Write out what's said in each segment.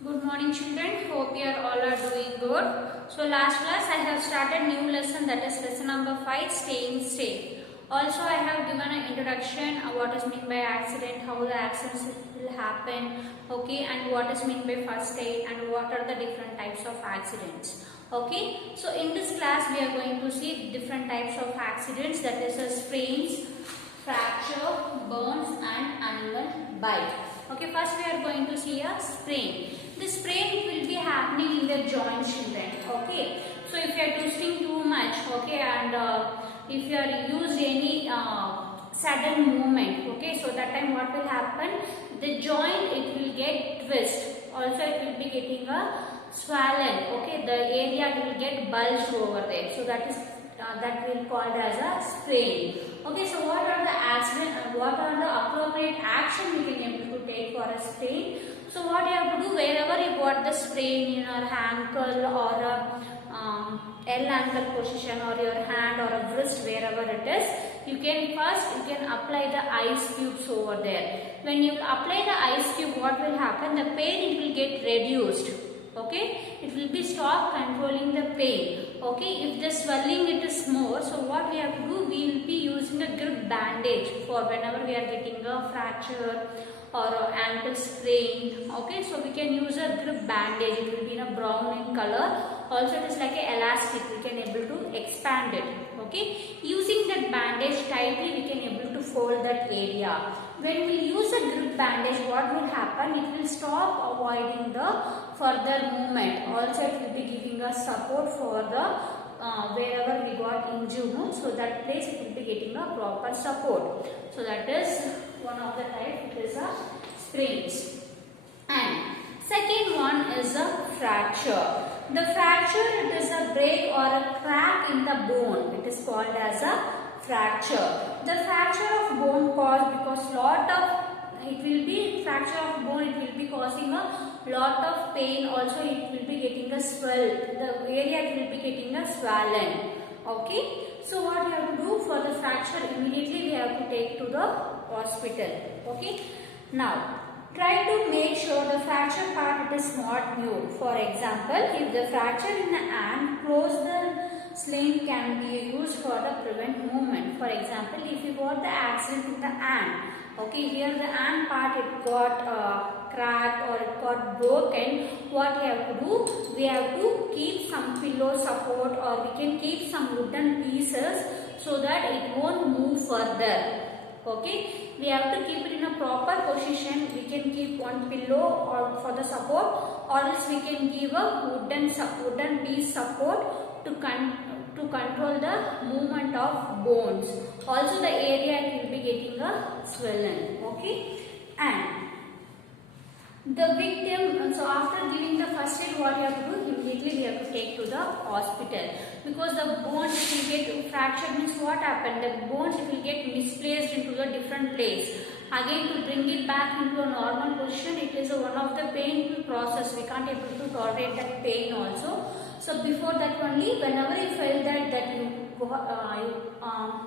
Good morning children, hope you are all are doing good. So last class I have started new lesson, that is lesson number 5, staying safe. Also I have given an introduction of what is meant by accident, how the accidents will happen, okay, and what is meant by first aid and what are the different types of accidents. Okay, so in this class we are going to see different types of accidents, that is sprains, fracture, burns and animal bite. Okay, first we are going to see a sprain. The sprain will be happening in the joint, children. Okay, so if you are twisting too much, okay, and if you are used any sudden movement, okay, so that time what will happen? The joint it will get twist. Also it will be getting a swollen. Okay, the area will get bulged over there. So that is that will called as a sprain. Okay, so what are the accident? What are the appropriate action we can able to take for a sprain? So what you have to do, wherever you got the sprain in your ankle or a L ankle position or your hand or a wrist, wherever it is, you can apply the ice cubes over there. When you apply the ice cube, what will happen? The pain it will get reduced. Okay, it will be stop controlling the pain. Okay, if the swelling it is more, so what we have to do, we will be using a grip bandage for whenever we are getting a fracture or a ankle sprain. Okay, so we can use a grip bandage. It will be in a brown in color. Also it is like an elastic, we can able to expand it. Okay, using that bandage tightly we can able to fold that area. When we use a grip bandage, what will happen? It will stop avoiding the further movement. Also it will be giving us support for the wherever we got injured, so that place it will be getting a proper support. So that is one of the type, it is a sprains. And second one is a fracture. The fracture, it is a break or a crack in the bone. It is called as a fracture. The fracture of bone caused because it will be fracture of bone, it will be causing a lot of pain. Also it will be getting a swell, the area it will be getting a swollen. Okay, so what we have to do for the fracture, immediately we have to take to the hospital. Okay, now try to make sure the fracture part it is not new. For example, if the fracture in the hand, close the sling can be used for the prevent movement. For example, if you got the accident in the hand, okay, here the hand part it got cracked or it got broken, what we have to do, we have to keep some pillow support or we can keep some wooden pieces so that it won't move further. Okay, we have to keep it in a proper position. We can keep one pillow or for the support, or else we can give a wooden piece support to control the movement of bones. Also the area it will be getting a swollen. Okay, and the victim, so after giving the first aid, what you have to do, immediately we have to take to the hospital, because the bone it will get fractured means what happened, the bones it will get misplaced into a different place. Again, to bring it back into a normal position, it is one of the painful process. We can't able to tolerate that pain also. So before that only, whenever you feel that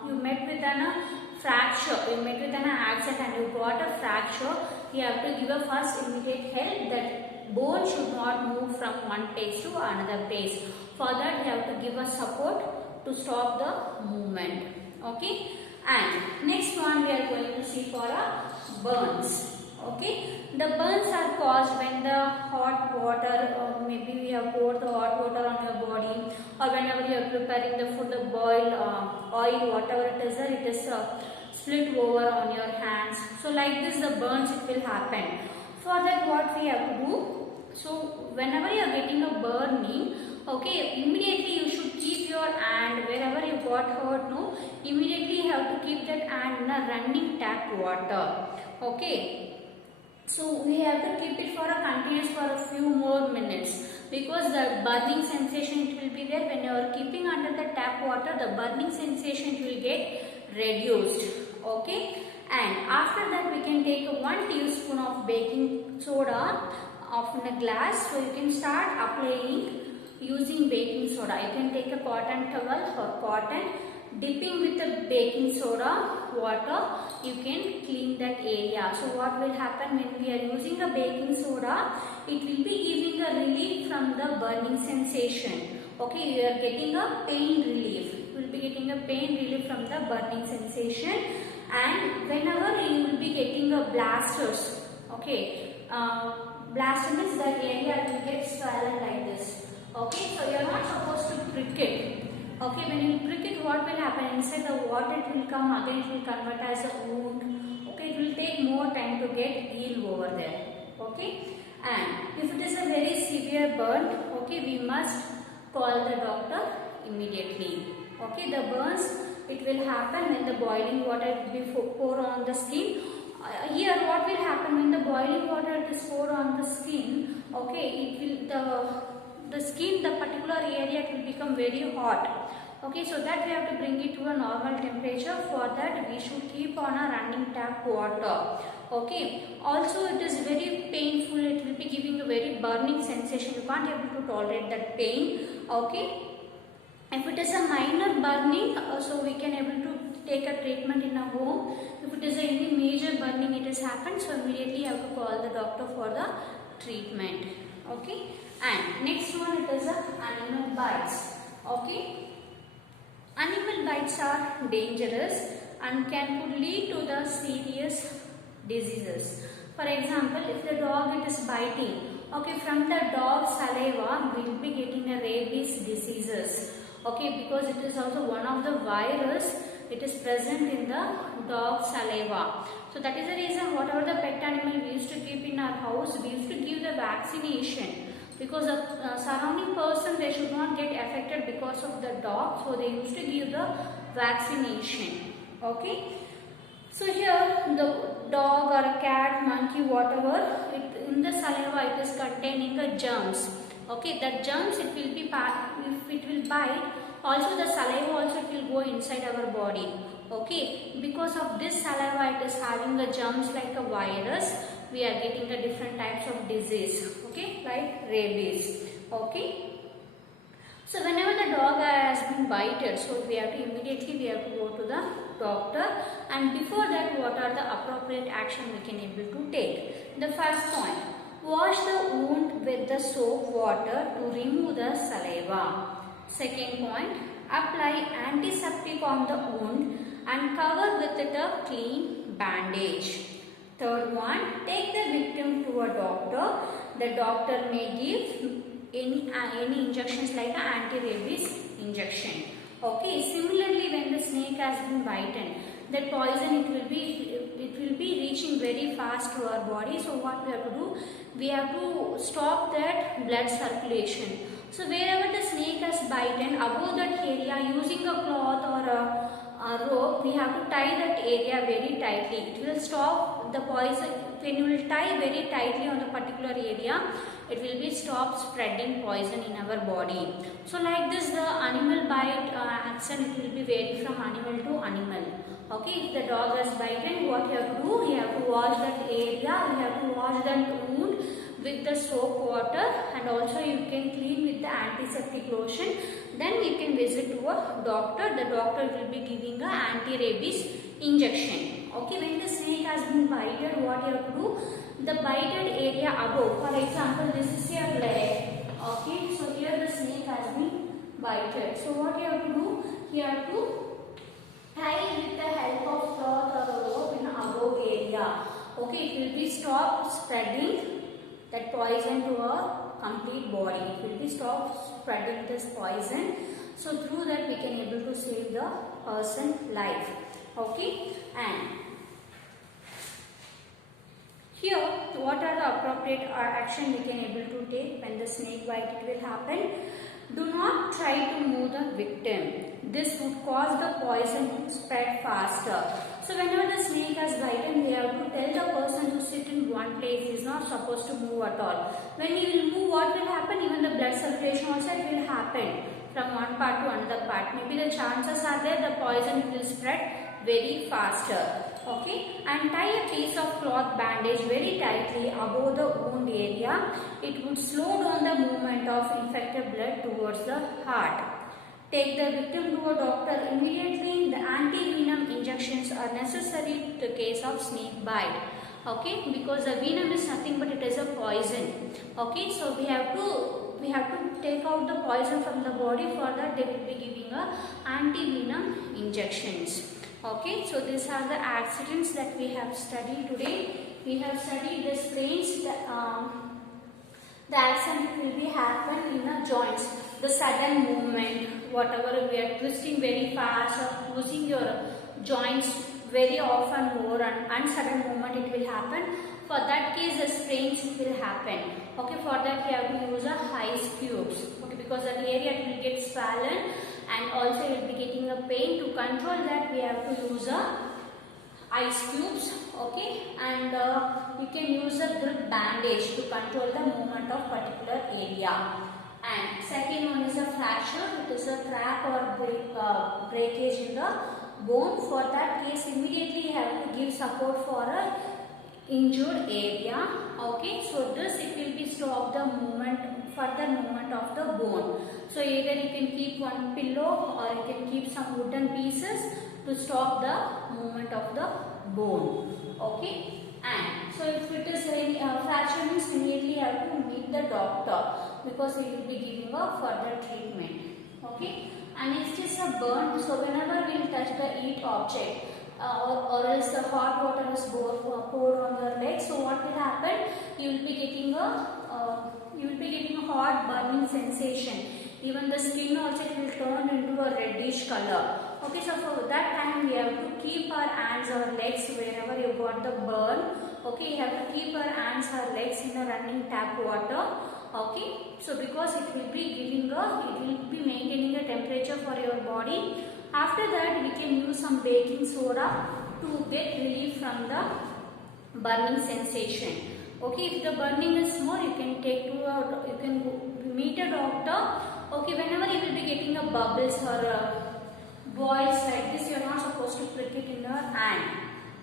you met with an fracture, you met with an accident and you got a fracture, you have to give a first immediate help that bone should not move from one place to another place. For that, you have to give a support to stop the movement. Okay, and next one we are going to see for a burns. Okay, the burns are caused when the hot water, or maybe we have poured the hot water on your body, or whenever you are preparing the food, the boiled oil, whatever it is split over on your hands. So like this the burns it will happen. For that what we have to do, so whenever you are getting a burning, okay, immediately you should keep your hand wherever you got hurt, no, immediately you have to keep that hand in a running tap water. Okay, so we have to keep it for a continuous for a few more minutes, because the burning sensation it will be there. When you are keeping under the tap water, the burning sensation will get reduced. Okay, and after that we can take 1 teaspoon of baking soda in a glass. So you can start applying using baking soda. You can take a cotton towel or cotton dipping with the baking soda water, you can clean that area. So what will happen when we are using a baking soda, it will be giving a relief from the burning sensation. Okay, you are getting a pain relief. You will be getting a pain relief from the burning sensation, and whenever you will be getting a blasters, okay, blaster means that area will get swollen like this. Okay, so you are not supposed to prick it. Okay, when you prick it, what will happen? Inside the water it will come, again it will convert as a wound. Okay, it will take more time to get healed over there. Okay, and if it is a very severe burn, okay, we must call the doctor immediately. Okay, the burns, it will happen when the boiling water will be poured on the skin. Here what will happen when the boiling water is poured on the skin, okay, it will the skin, the particular area, it will become very hot. Okay, so that we have to bring it to a normal temperature. For that we should keep on a running tap water. Okay, also it is very painful, it will be giving a very burning sensation, you can't able to tolerate that pain. Okay, if it is a minor burning, so we can able to take a treatment in a home. If it is any major burning it has happened, so immediately you have to call the doctor for the treatment. Okay, and next one, it is a animal bites. Okay, animal bites are dangerous and can lead to the serious diseases. For example, if the dog it is biting, okay, from the dog saliva we will be getting a rabies diseases. Okay, because it is also one of the virus, it is present in the dog saliva. So that is the reason whatever the pet animal we used to keep in our house, we used to give the vaccination. Because the surrounding person, they should not get affected because of the dog, so they used to give the vaccination. Okay, so here the dog or a cat, monkey, whatever, in the saliva it is containing a germs. Okay, that germs, it will be, if it will bite, also the saliva also it will go inside our body. Okay, because of this saliva it is having a germs like a virus, we are getting the different types of disease. Okay, like rabies. Okay, so whenever the dog has been bited, so we have to immediately go to the doctor, and before that what are the appropriate action we can able to take. The first point, wash the wound with the soap water to remove the saliva. Second point, apply antiseptic on the wound and cover with it a clean bandage. Third one, take the victim to a doctor. The doctor may give any injections like an anti-rabies injection. Okay, similarly when the snake has been bitten, that poison it will be reaching very fast to our body. So what we have to do, we have to stop that blood circulation. So wherever the snake has bitten, above that area, using a cloth or a rope, we have to tie that area very tightly. It will stop the poison. When you will tie very tightly on the particular area, it will be stop spreading poison in our body. So like this, the animal bite action, it will be vary from animal to animal. Okay, if the dog has bitten, what you have to do, you have to wash that area, you have to wash that wound with the soap water, and also you can clean with the antiseptic lotion. Then you can visit to a doctor. The doctor will be giving a anti-rabies injection. Okay, when the snake has been bited, what you have to do, the bited area above, for example this is your leg. Okay, so here the snake has been bited. So what you have to do, you have to tie with the help of cloth or a rope in above area. Okay, it will be stop spreading that poison to our complete body. It will be stop spreading this poison. So through that we can able to save the person's life. Okay, and here what are the appropriate action we can able to take when the snake bite it will happen. Do not try to move the victim. This would cause the poison to spread faster. So whenever the snake has bitten, we have to tell the person to sit in one place. He is not supposed to move at all. When he will move, what will happen? Even the blood circulation also it will happen from one part to another part. Maybe the chances are there the poison will spread very faster. Okay, and tie a piece of cloth bandage very tightly above the wound area. It would slow down the movement of infected blood towards the heart. take the victim to a doctor immediately. The anti-venom injections are necessary in the case of snake bite. Okay, because the venom is nothing but it is a poison. Okay, so we have to take out the poison from the body. For that they will be giving a anti-venom injections. Okay, so these are the accidents that we have studied today. We have studied the sprains. The accident will be happen in the joints. The sudden movement, whatever we are twisting very fast or using your joints very often more and unsudden movement it will happen. For that case the sprains will happen. Okay, for that we have to use a ice cubes. Okay, because that area it will get swollen and also you will be getting a pain. To control that we have to use a ice cubes. Okay, and you can use a grip bandage to control the movement of particular area. And second one is a fracture. It is a crack or breakage in the bone. For that case immediately you have to give support for a injured area. Okay, so this it will be stop the movement, further movement of the bone. So either you can keep one pillow or you can keep some wooden pieces to stop the movement of the bone. Okay, and so if it is any fracture means immediately you have to meet the doctor because he will be giving a further treatment. Okay, and next is a burn. So whenever we will touch the heat object or else the hot water is poured on your leg, so what will happen? You will be getting a hot burning sensation. Even the skin also it will turn into a reddish color. Okay, so for that time we have to keep our hands or legs wherever you got the burn. Okay, you have to keep our hands or legs in a running tap water. Okay, so because it will be maintaining a temperature for your body. After that we can use some baking soda to get relief from the burning sensation. Okay, if the burning is more, you can meet a doctor. Okay, whenever you will be getting a bubbles or boils like this, you are not supposed to prick it in your hand.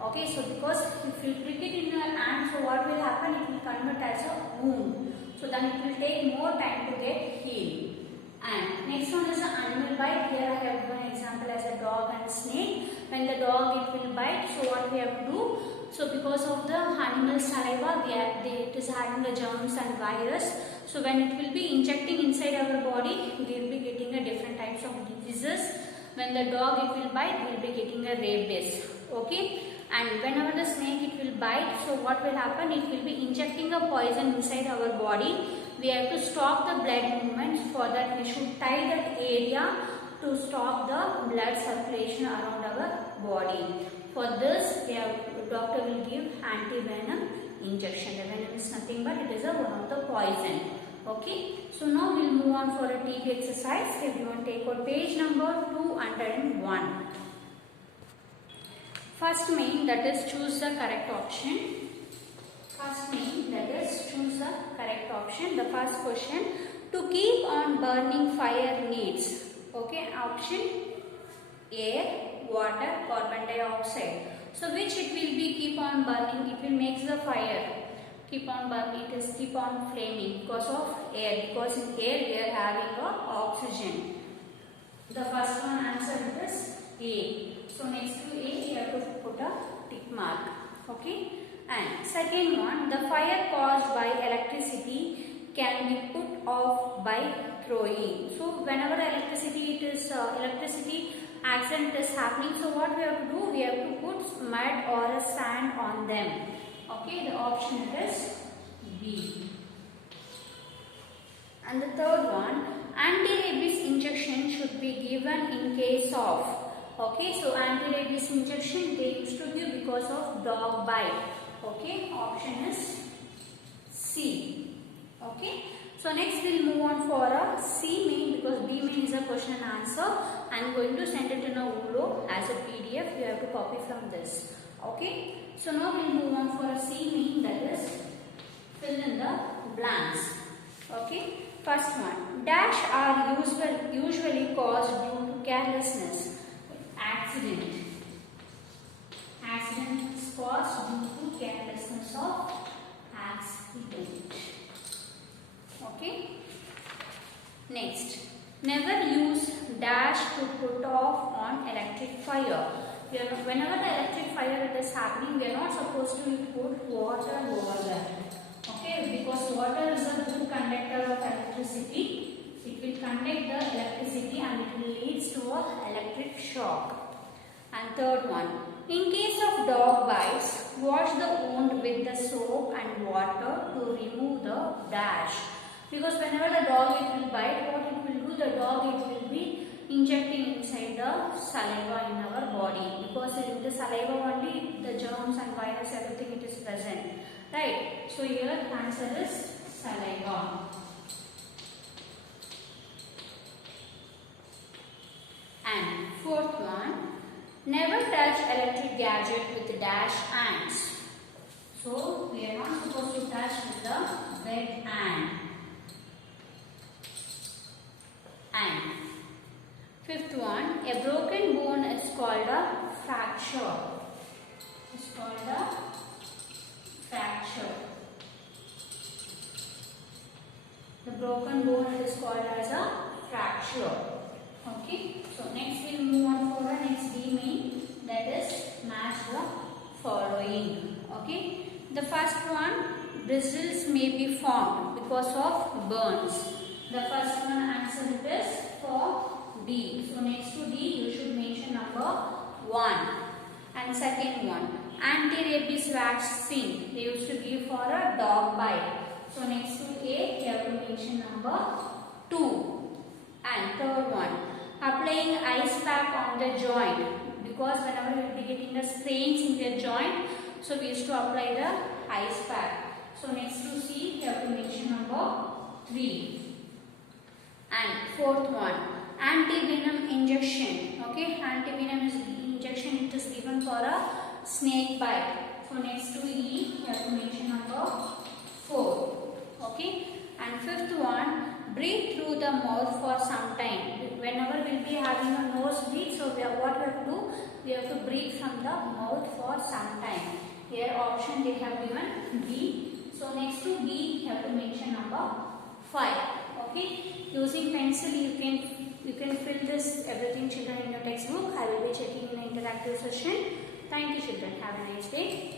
Okay, so because if you prick it in your hand, so what will happen? It will convert as a wound. So then it will take more time to get healed. And next one is the animal bite. Here I have given an example as a dog and snake. When the dog it will bite, so what we have to do? So because of the animal saliva, it is having the germs and virus. So when it will be injecting inside our body, we will be getting a different types of diseases. When the dog it will bite, we will be getting a rabies. Okay. And whenever the snake it will bite, so what will happen? It will be injecting a poison inside our body. We have to stop the blood movements. For that we should tie that area to stop the blood circulation around our body. For this doctor will give anti-venom injection. The venom is nothing but it is one of the poison. Okay. So now we will move on for a TB exercise. Everyone take out page number 201. First main, that is choose the correct option. First main, that is choose the correct option. The first question, to keep on burning fire needs. Okay, option air, water, carbon dioxide. So which it will be keep on burning? It will make the fire keep on burning. It is keep on flaming because of air. Because in air we are having oxygen. The first one answer is A. So next to A, you have to put a tick mark. Okay. And second one, the fire caused by electricity can be put off by throwing. So whenever electricity accident is happening, so what we have to do? We have to put mud or a sand on them. Okay. The option is B. And the third one, anti-rabies injection should be given in case of. Okay, so anti-rabies injection they used to give because of dog bite. Okay, option is C. Okay, so next we'll move on for a C main because B main is a question and answer. I'm going to send it in a Ulo as a PDF. You have to copy from this. Okay, so now we'll move on for a C main, that is fill in the blanks. Okay, first one, dash are usually caused due to carelessness. Accident is caused due to carelessness of accident. Okay. Next, never use dash to put off on electric fire. Whenever the electric fire is happening, we are not supposed to put water over there. Okay, because water is a good conductor of electricity. It will conduct the electricity and it will lead to a electric shock. And third one, in case of dog bites, wash the wound with the soap and water to remove the dash. Because whenever the dog it will bite, what it will do, the dog it will be injecting inside the saliva in our body. Because in the saliva only the germs and virus everything it is present. Right? So here answer is saliva. And fourth one, never touch electric gadget with dash ants. So we are not supposed to touch with the bed ant. And fifth one, a broken bone is called a fracture. It's called a fracture. The broken bone is called as a fracture. Okay. So next we will move on for the next D main, that is match the following. Okay. The first one, bristles may be formed because of burns. The first one answer it is for D. So next to D you should mention number 1. And second one, anti-rabies vaccine they used to give for a dog bite. So next to A you have to mention number 2. And third one, applying ice pack on the joint, because whenever we will be getting the strains in the joint, so we used to apply the ice pack. So next to C you have to mention number 3. And fourth one, anti-venom injection. Okay, anti-venom is injection, it is given for a snake bite. So next to E you have to mention number 4. Okay, and fifth one, breathe through the mouth for some time. Whenever we will be having a nose breathe, so what we have to do, we have to breathe from the mouth for some time. Here option they have given B. So next to B you have to mention number 5. Okay, using pencil you can fill this everything children in your textbook. I will be checking in the interactive session. Thank you children. Have a nice day.